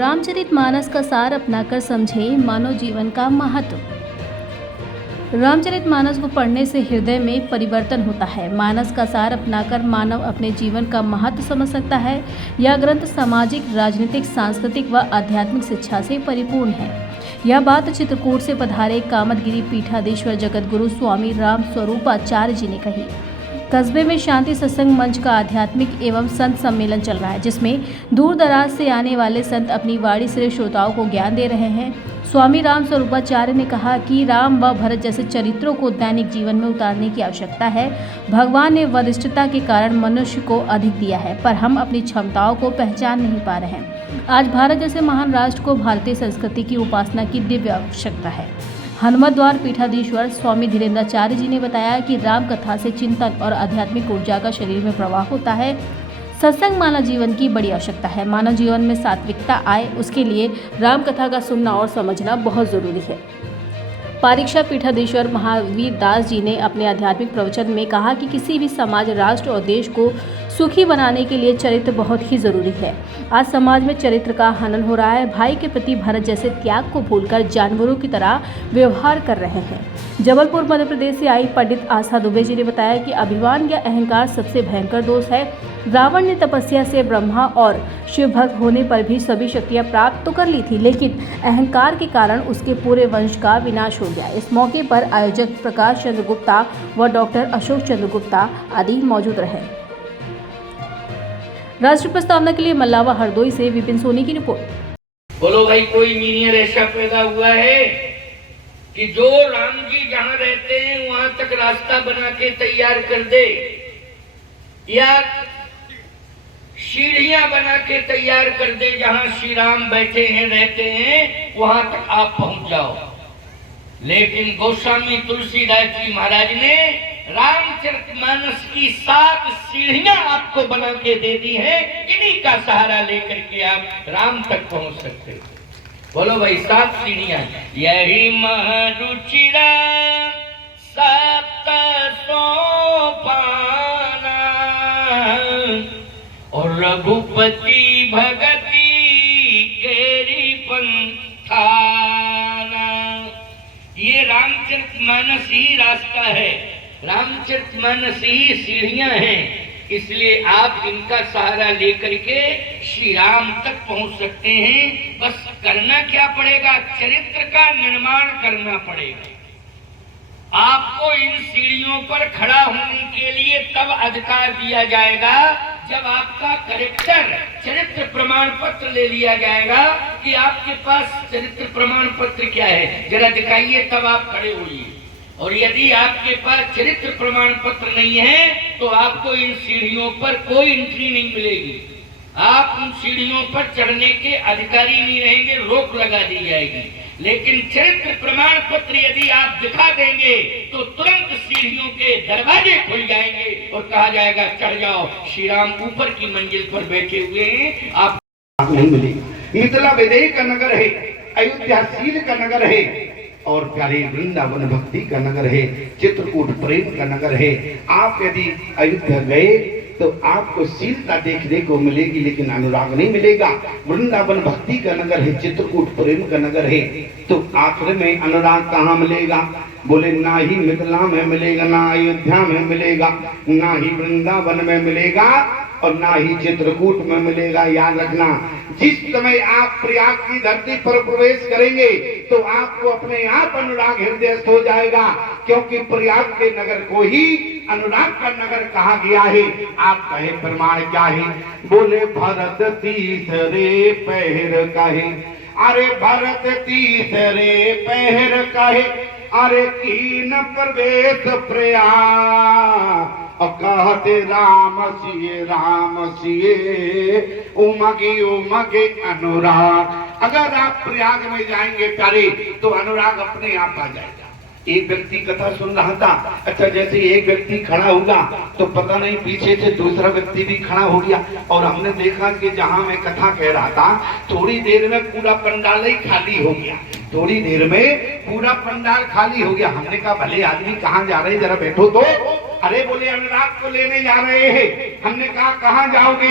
रामचरितमानस का सार अपनाकर समझे मानव जीवन का महत्व। रामचरितमानस को पढ़ने से हृदय में परिवर्तन होता है। मानस का सार अपनाकर मानव अपने जीवन का महत्व समझ सकता है। यह ग्रंथ सामाजिक, राजनीतिक, सांस्कृतिक व आध्यात्मिक शिक्षा से परिपूर्ण है। यह बात चित्रकूट से पधारे कामदगिरी पीठाधीश्वर जगतगुरु स्वामी राम स्वरूपाचार्य जी ने कही। कस्बे में शांति सत्संग मंच का आध्यात्मिक एवं संत सम्मेलन चल रहा है, जिसमें दूर दराज से आने वाले संत अपनी वाणी से श्रोताओं को ज्ञान दे रहे हैं। स्वामी राम स्वरूपाचार्य ने कहा कि राम व भरत जैसे चरित्रों को दैनिक जीवन में उतारने की आवश्यकता है। भगवान ने वरिष्ठता के कारण मनुष्य को अधिक दिया है, पर हम अपनी क्षमताओं को पहचान नहीं पा रहे हैं। आज भारत जैसे महान राष्ट्र को भारतीय संस्कृति की उपासना की दिव्य आवश्यकता है। हनुमद्वार पीठाधीश्वर स्वामी धीरेन्द्राचार्य जी ने बताया कि राम कथा से चिंतन और आध्यात्मिक ऊर्जा का शरीर में प्रवाह होता है। सत्संग मानव जीवन की बड़ी आवश्यकता है। मानव जीवन में सात्विकता आए, उसके लिए राम कथा का सुनना और समझना बहुत जरूरी है। पारीक्षा पीठाधीश्वर महावीर दास जी ने अपने आध्यात्मिक प्रवचन में कहा कि किसी भी समाज, राष्ट्र और देश को सुखी बनाने के लिए चरित्र बहुत ही जरूरी है। आज समाज में चरित्र का हनन हो रहा है। भाई के प्रति भरत जैसे त्याग को भूलकर जानवरों की तरह व्यवहार कर रहे हैं। जबलपुर मध्य प्रदेश से आई पंडित आशा दुबे जी ने बताया कि अभिमान या अहंकार सबसे भयंकर दोष है। रावण ने तपस्या से ब्रह्मा और शिव भक्त होने पर भी सभी शक्तियां प्राप्त तो कर ली थी, लेकिन अहंकार के कारण उसके पूरे वंश का विनाश हो गया। इस मौके पर आयोजक प्रकाश चंद्र गुप्ता व डॉक्टर अशोक चंद्र गुप्ता आदि मौजूद रहे। राष्ट्र प्रस्तावना के लिए मल्लावा हरदोई से विपिन सोनी की रिपोर्ट। बोलो भाई, कोई इंजीनियर ऐसा पैदा हुआ है कि जो राम जी जहां रहते हैं वहां तक रास्ता बना के तैयार कर दे, या सीढ़ियां बना के तैयार कर दे, जहां श्री राम बैठे हैं, रहते हैं, वहां तक आप पहुंच जाओ। लेकिन गोस्वामी तुलसीदास जी महाराज ने रामचरितमानस की 7 सीढ़ियां आपको बना के दे दी है। इन्हीं का सहारा लेकर के आप राम तक पहुंच सकते हैं। बोलो भाई, 7 सीढ़ियां। यही महरुचिरा 7 सोपाना और रघुपति भगति केरी पंथाना। ये रामचरितमानस ही रास्ता है, रामचरितमानस ही सीढ़ियां हैं। इसलिए आप इनका सहारा लेकर के श्री राम तक पहुंच सकते हैं। बस करना क्या पड़ेगा? चरित्र का निर्माण करना पड़ेगा। आपको इन सीढ़ियों पर खड़ा होने के लिए तब अधिकार दिया जाएगा जब आपका करेक्टर चरित्र प्रमाण पत्र ले लिया जाएगा कि आपके पास चरित्र प्रमाण पत्र क्या है, जरा दिखाइए, तब आप खड़े होइए। और यदि आपके पास चरित्र प्रमाण पत्र नहीं है तो आपको इन सीढ़ियों पर कोई एंट्री नहीं मिलेगी। आप उन सीढ़ियों पर चढ़ने के अधिकारी नहीं रहेंगे, रोक लगा दी जाएगी। लेकिन चरित्र प्रमाण पत्र यदि आप दिखा देंगे तो तुरंत सीढ़ियों के दरवाजे खुल जाएंगे और कहा जाएगा चढ़ जाओ, श्री राम ऊपर की मंजिल पर बैठे हुए हैं। आप नहीं मिलेगी। मिथिला वैदेही का नगर है, अयोध्या शील का नगर है, और प्यारे वृंदावन भक्ति का नगर है, चित्रकूट प्रेम का नगर है। आप यदि अयोध्या गए तो आपको शीलता देखने को मिलेगी, लेकिन अनुराग नहीं मिलेगा। वृंदावन भक्ति का नगर है, चित्रकूट प्रेम का नगर है, तो आखिर में अनुराग कहाँ मिलेगा? बोले, ना ही मिथिला में मिलेगा, ना अयोध्या में मिलेगा, ना ही वृंदावन में मिलेगा, और ना ही चित्रकूट में मिलेगा। याद रखना, जिस समय आप प्रयाग की धरती पर प्रवेश करेंगे तो आपको अपने आप अनुराग हृदयस्थ हो जाएगा, क्योंकि प्रयाग के नगर को ही अनुराग का नगर कहा गया है। आप कहे प्रमाण क्या है? बोले, भरत तीसरे पहर कहे, अरे भरत तीसरे पहर कहे, अरे कीन प्रवेश प्रयाग, कहते राम सिए उमगे उमगे अनुराग। अगर आप प्रयाग में जाएंगे प्यारे तो अनुराग अपने आप आ जाएगा। एक व्यक्ति कथा सुन रहा था, अच्छा जैसे एक व्यक्ति खड़ा होगा तो पता नहीं पीछे से दूसरा व्यक्ति भी खड़ा हो गया, और हमने देखा कि जहां मैं कथा कह रहा था थोड़ी देर में पूरा पंडाल ही खाली हो गया। थोड़ी देर में पूरा पंडाल खाली हो गया। हमने कहा, भले आदमी कहाँ जा रहे हैं, जरा बैठो तो। अरे बोले, अनुराग को लेने जा रहे हैं। हमने कहा, कहाँ जाओगे?